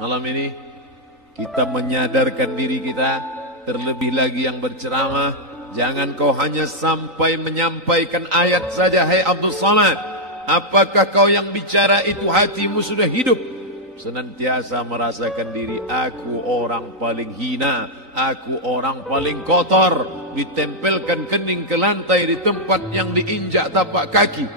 Malam ini kita menyadarkan diri kita, terlebih lagi yang berceramah, jangan kau hanya sampai menyampaikan ayat saja. Hai Abdul Somad, apakah kau yang bicara itu hatimu sudah hidup? Senantiasa merasakan diri, aku orang paling hina, aku orang paling kotor, ditempelkan kening ke lantai di tempat yang diinjak tapak kaki,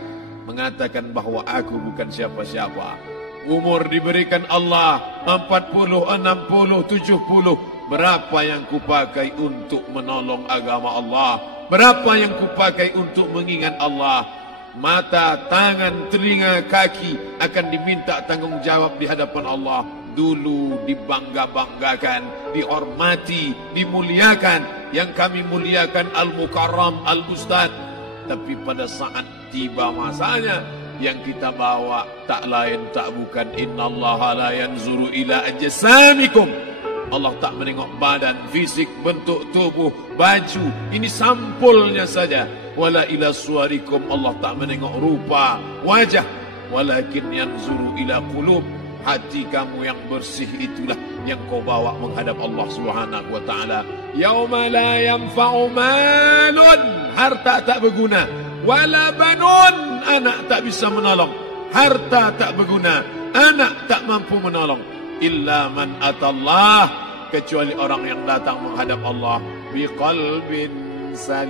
mengatakan bahwa aku bukan siapa-siapa. Umur diberikan Allah 40, 60, 70. Berapa yang kupakai untuk menolong agama Allah? Berapa yang kupakai untuk mengingat Allah? Mata, tangan, telinga, kaki akan diminta tanggung jawab di hadapan Allah. Dulu dibangga-banggakan, dihormati, dimuliakan. Yang kami muliakan Al-Mukarram, Al-Ustad. Tapi pada saat tiba masanya, yang kita bawa tak lain tak bukan innallaha la yanzuru ila ajsamikum. Allah tak menengok badan, fisik, bentuk tubuh, baju. Ini sampulnya saja. Wala ila suwarikum, Allah tak menengok rupa, wajah. Walakin yanzuru ila qulub. Hati kamu yang bersih itulah yang kau bawa menghadap Allah Subhanahu wa taala. Yauma la yanfa'u malun, harta tak berguna. Wala banun, anak tak bisa menolong. Harta tak berguna, anak tak mampu menolong. Illa man atallah, kecuali orang yang datang menghadap Allah biqalbin salim,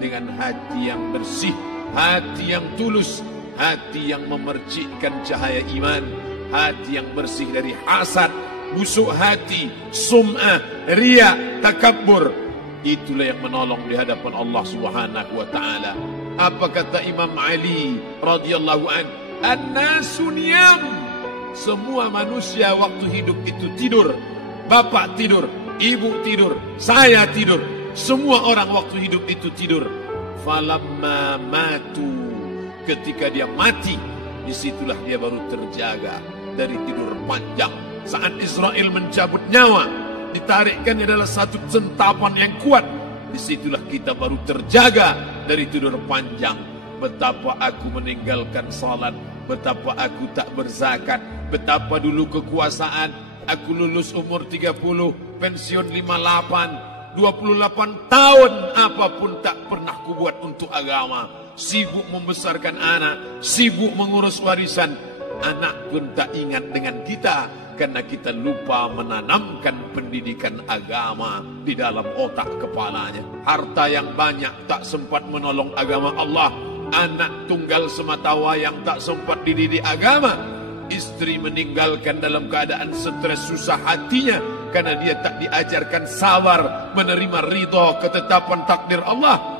dengan hati yang bersih, hati yang tulus, hati yang memercikkan cahaya iman, hati yang bersih dari hasad, busuk hati, sum'ah, riya, takabbur. Itulah yang menolong di hadapan Allah Subhanahu wa taala. Apa kata Imam Ali radhiyallahu an? An-nasu niyam. Semua manusia waktu hidup itu tidur. Bapak tidur, ibu tidur, saya tidur. Semua orang waktu hidup itu tidur. Falamma matu, ketika dia mati, disitulah dia baru terjaga dari tidur panjang. Saat Israel mencabut nyawa, ditarikkannya adalah satu sentapan yang kuat. Disitulah kita baru terjaga dari tidur panjang. Betapa aku meninggalkan salat, betapa aku tak berzakat, betapa dulu kekuasaan. Aku lulus umur 30, pensiun 58, 28 tahun, apapun tak pernah kubuat untuk agama. Sibuk membesarkan anak, sibuk mengurus warisan. Anak pun tak ingat dengan kita, karena kita lupa menanamkan pendidikan agama di dalam otak kepalanya. Harta yang banyak tak sempat menolong agama Allah. Anak tunggal semata wayang tak sempat dididik agama. Istri meninggalkan dalam keadaan stres susah hatinya, karena dia tak diajarkan sabar menerima ridha ketetapan takdir Allah.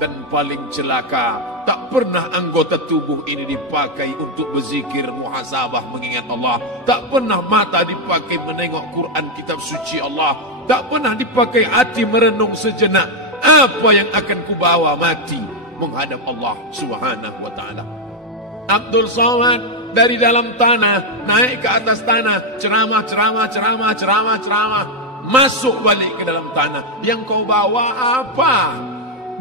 Dan paling celaka, tak pernah anggota tubuh ini dipakai untuk berzikir, muhasabah, mengingat Allah. Tak pernah mata dipakai menengok Quran, kitab suci Allah. Tak pernah dipakai hati merenung sejenak. Apa yang akan kubawa mati menghadap Allah Subhanahu wa ta'ala. Abdul Somad dari dalam tanah naik ke atas tanah, ceramah, masuk balik ke dalam tanah. Yang kau bawa apa?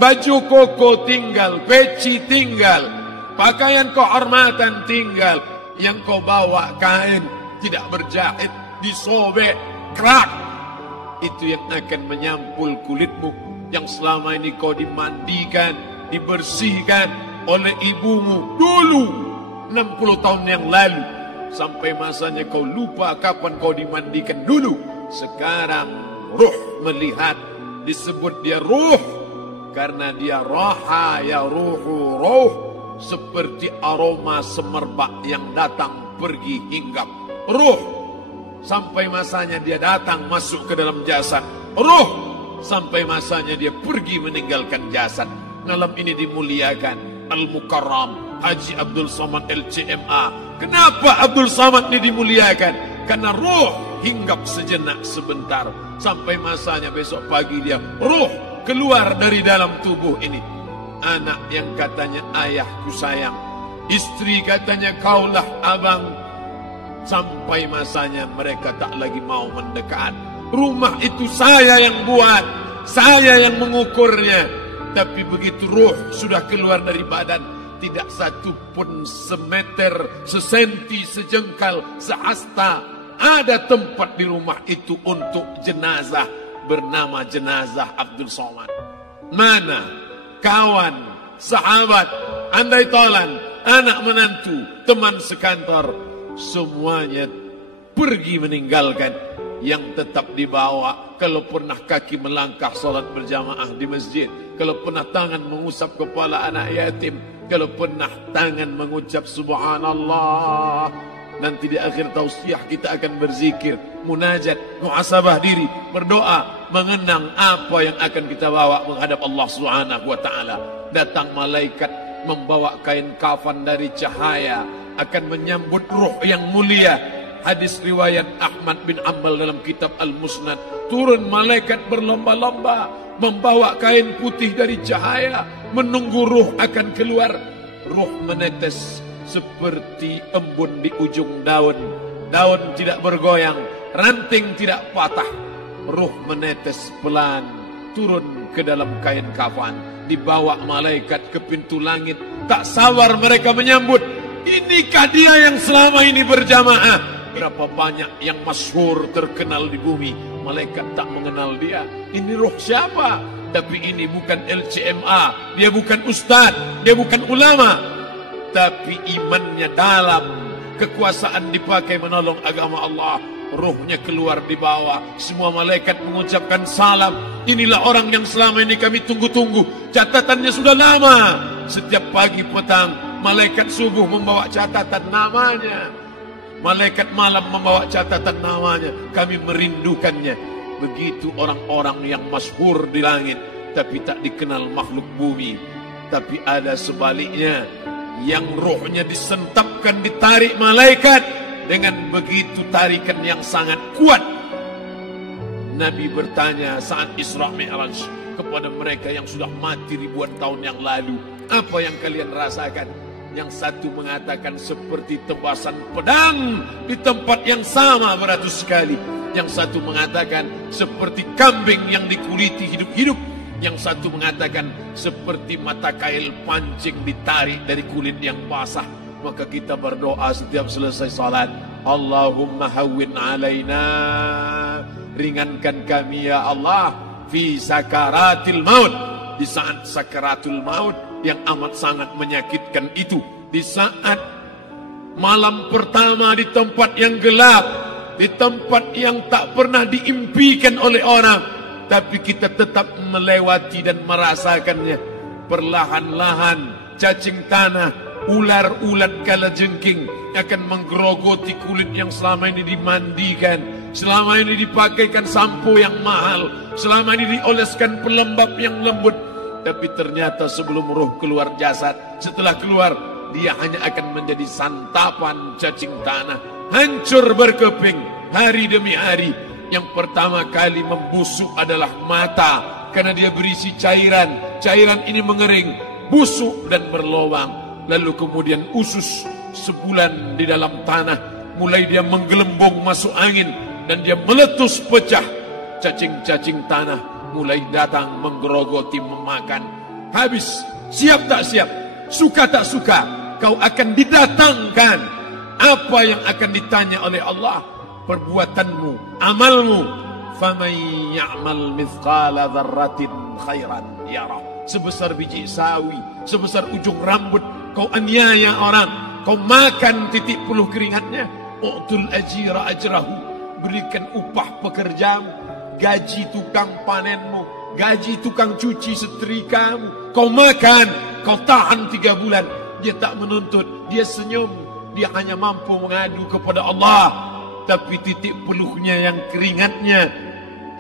Baju koko tinggal, peci tinggal, pakaian kehormatan tinggal. Yang kau bawa kain tidak berjahit, disobek, kerak. Itu yang akan menyampul kulitmu, yang selama ini kau dimandikan, dibersihkan oleh ibumu dulu 60 tahun yang lalu. Sampai masanya kau lupa kapan kau dimandikan dulu. Sekarang ruh melihat, disebut dia ruh karena dia roha ya ruhu roh, seperti aroma semerbak yang datang pergi hinggap. Ruh sampai masanya dia datang masuk ke dalam jasad. Ruh sampai masanya dia pergi meninggalkan jasad. Malam ini dimuliakan Al-Mukarram Haji Abdul Somad LCMA. Kenapa Abdul Somad ini dimuliakan? Karena ruh hinggap sejenak sebentar, sampai masanya besok pagi dia ruh keluar dari dalam tubuh ini. Anak yang katanya ayahku sayang, istri katanya kaulah abang, sampai masanya mereka tak lagi mau mendekat. Rumah itu saya yang buat, saya yang mengukurnya. Tapi begitu ruh sudah keluar dari badan, tidak satu pun semeter, sesenti, sejengkal, sehasta ada tempat di rumah itu untuk jenazah bernama jenazah Abdul Somad. Mana kawan, sahabat, andai tolan, anak menantu, teman sekantor, semuanya pergi meninggalkan. Yang tetap dibawa, kalau pernah kaki melangkah salat berjamaah di masjid, kalau pernah tangan mengusap kepala anak yatim, kalau pernah tangan mengucap subhanallah. Nanti di akhir tausiah kita akan berzikir, munajat, muhasabah diri, berdoa, mengenang apa yang akan kita bawa menghadap Allah Subhanahu wa taala. Datang malaikat membawa kain kafan dari cahaya, akan menyambut ruh yang mulia. Hadis riwayat Ahmad bin Ambal dalam kitab Al-Musnad, turun malaikat berlomba-lomba membawa kain putih dari cahaya, menunggu ruh akan keluar. Ruh menetes seperti embun di ujung daun. Daun tidak bergoyang, ranting tidak patah. Ruh menetes pelan, turun ke dalam kain kafan, dibawa malaikat ke pintu langit. Tak sabar mereka menyambut. Inikah dia yang selama ini berjamaah? Berapa banyak yang masyhur terkenal di bumi, malaikat tak mengenal dia. Ini roh siapa? Tapi ini bukan LCMA, dia bukan ustaz, dia bukan ulama, tapi imannya dalam, kekuasaan dipakai menolong agama Allah. Rohnya keluar di bawah, semua malaikat mengucapkan salam. Inilah orang yang selama ini kami tunggu-tunggu, catatannya sudah lama. Setiap pagi petang, malaikat subuh membawa catatan namanya, malaikat malam membawa catatan namanya. Kami merindukannya. Begitu orang-orang yang masyhur di langit, tapi tak dikenal makhluk bumi. Tapi ada sebaliknya, yang rohnya disentapkan, ditarik malaikat dengan begitu tarikan yang sangat kuat. Nabi bertanya saat Isra Mi'raj kepada mereka yang sudah mati ribuan tahun yang lalu, apa yang kalian rasakan? Yang satu mengatakan seperti tebasan pedang di tempat yang sama beratus kali. Yang satu mengatakan seperti kambing yang dikuliti hidup-hidup. Yang satu mengatakan seperti mata kail pancing ditarik dari kulit yang basah. Maka kita berdoa setiap selesai salat, Allahumma hawwin alaina, ringankan kami ya Allah, fi sakaratil maut, di saat sakaratul maut yang amat sangat menyakitkan itu, di saat malam pertama di tempat yang gelap, di tempat yang tak pernah diimpikan oleh orang, tapi kita tetap melewati dan merasakannya. Perlahan-lahan cacing tanah, ular-ulat kalajengking akan menggerogoti kulit yang selama ini dimandikan, selama ini dipakaikan sampo yang mahal, selama ini dioleskan pelembab yang lembut. Tapi ternyata sebelum roh keluar jasad, setelah keluar, dia hanya akan menjadi santapan cacing tanah, hancur berkeping hari demi hari. Yang pertama kali membusuk adalah mata, karena dia berisi cairan. Cairan ini mengering, busuk dan berlubang. Lalu kemudian usus sebulan di dalam tanah, mulai dia menggelembung masuk angin, dan dia meletus pecah. Cacing-cacing tanah mulai datang menggerogoti, memakan. Habis, siap tak siap, suka tak suka, kau akan didatangkan. Apa yang akan ditanya oleh Allah? Perbuatanmu, amalmu. Faman ya'mal mithqala dzarratin khairan yarah. Sebesar biji sawi, sebesar ujung rambut, kau aniaya orang, kau makan titik puluh keringatnya. U'tul ajira ajrahu, berikan upah pekerjamu, gaji tukang panenmu, gaji tukang cuci setrikamu. Kau makan, kau tahan 3 bulan. Dia tak menuntut, dia senyum, dia hanya mampu mengadu kepada Allah. Tapi titik peluhnya yang keringatnya,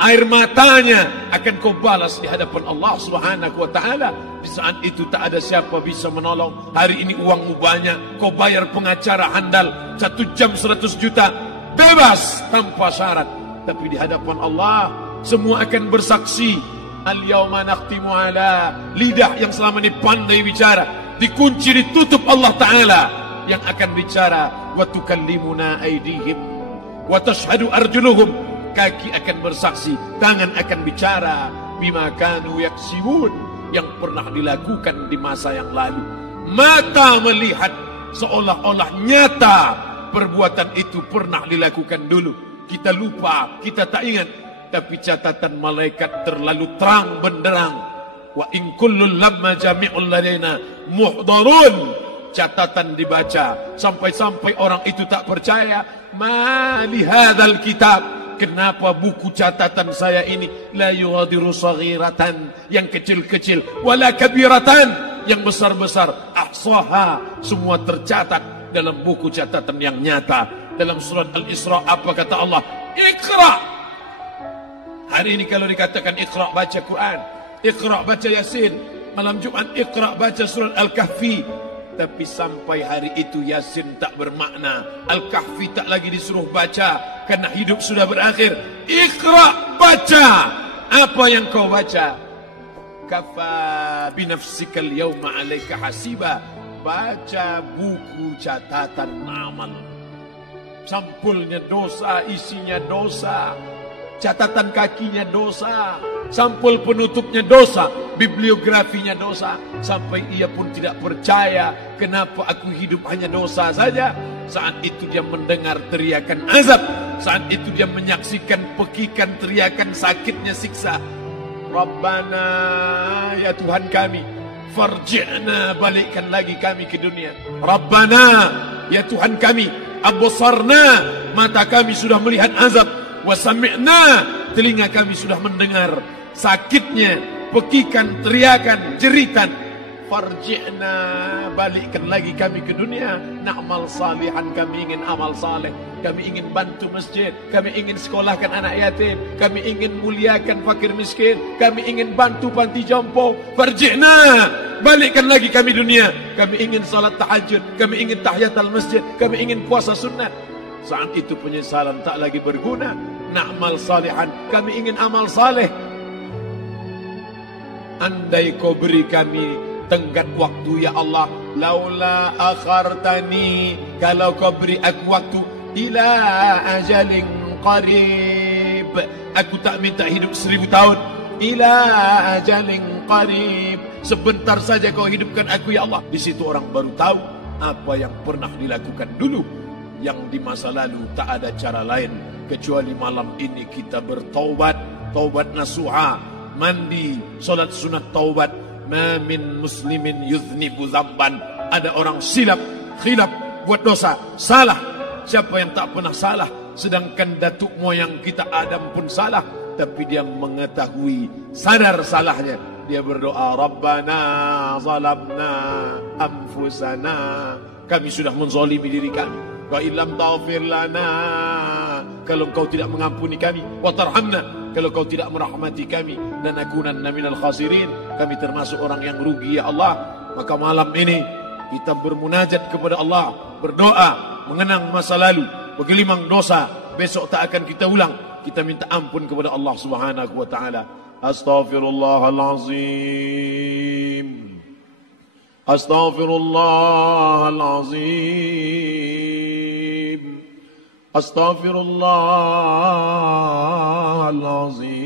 air matanya akan kau balas di hadapan Allah Subhanahu wa taala. Di saat itu tak ada siapa bisa menolong. Hari ini uangmu banyak, kau bayar pengacara handal 1 jam 100 juta, bebas tanpa syarat. Tapi di hadapan Allah semua akan bersaksi. Al-yawma nakhtimu ala, lidah yang selama ini pandai bicara dikunci, ditutup Allah Ta'ala yang akan bicara. Wa tukallimuna aydihim wa tashhadu arjuluhum, kaki akan bersaksi, tangan akan bicara. Bima kanu yaksibun, yang pernah dilakukan di masa yang lalu. Mata melihat seolah-olah nyata perbuatan itu pernah dilakukan dulu. Kita lupa, kita tak ingat. Tapi catatan malaikat terlalu terang benderang. Wa in kullun lamma jami'un ladaina muhdharun. Catatan dibaca sampai-sampai orang itu tak percaya. Ma li hadzal kitab, kenapa buku catatan saya ini la yughadiru saghiratan, yang kecil-kecil, wala kabiratan, yang besar-besar, ahsaha, semua tercatat dalam buku catatan yang nyata. Dalam surat Al-Isra apa kata Allah? Iqra. Hari ini kalau dikatakan Iqra baca Quran, Iqra baca Yasin, malam Jumat Iqra baca surat Al-Kahfi. Tapi sampai hari itu Yasin tak bermakna, Al-Kahfi tak lagi disuruh baca karena hidup sudah berakhir. Iqra, baca. Apa yang kau baca? Kafa binafsikal yawma alaika hasiba. Baca buku catatan amal. Sampulnya dosa, isinya dosa. Catatan kakinya dosa, sampul penutupnya dosa, bibliografinya dosa. Sampai ia pun tidak percaya, kenapa aku hidup hanya dosa saja. Saat itu dia mendengar teriakan azab, saat itu dia menyaksikan pekikan teriakan sakitnya siksa. Rabbana, ya Tuhan kami, farji'na, balikkan lagi kami ke dunia. Rabbana, ya Tuhan kami, absarna, mata kami sudah melihat azab. Wasami'na, telinga kami sudah mendengar sakitnya, pekikan, teriakan, jeritan. Farji'na, balikkan lagi kami ke dunia. Na'mal salihan, kami ingin amal saleh. Kami ingin bantu masjid, kami ingin sekolahkan anak yatim, kami ingin muliakan fakir miskin, kami ingin bantu panti jompo. Farji'na, balikkan lagi kami dunia. Kami ingin salat tahajud, kami ingin tahiyatul masjid, kami ingin puasa sunnah. Saat itu penyesalan tak lagi berguna. Na'mal salihan, kami ingin amal saleh. Andai kau beri kami tenggat waktu ya Allah, laula akhartani, kalau kau beri aku waktu, ila ajalin qarib, aku tak minta hidup 1000 tahun. Ila ajalin qarib, sebentar saja kau hidupkan aku ya Allah. Di situ orang baru tahu apa yang pernah dilakukan dulu, yang di masa lalu. Tak ada cara lain kecuali malam ini kita bertaubat, taubat nasuha, mandi, solat sunat taubat. Ma min muslimin yuznibu zamban, ada orang silap, khilaf, buat dosa, salah. Siapa yang tak pernah salah? Sedangkan datuk moyang kita Adam pun salah, tapi dia mengetahui, sadar salahnya. Dia berdoa, Rabbana zalamna anfusana, kami sudah menzalimi diri kami. Wa illam taghfir lana, kalau kau tidak mengampuni kami, wa tarhamna, kalau kau tidak merahmati kami, dan akunanna minal khasirin, kami termasuk orang yang rugi ya Allah. Maka malam ini kita bermunajat kepada Allah, berdoa, mengenang masa lalu, bergelimang dosa, besok tak akan kita ulang. Kita minta ampun kepada Allah Subhanahu wa taala. Astaghfirullahalazim. Astaghfirullahalazim. Astaghfirullahalazim.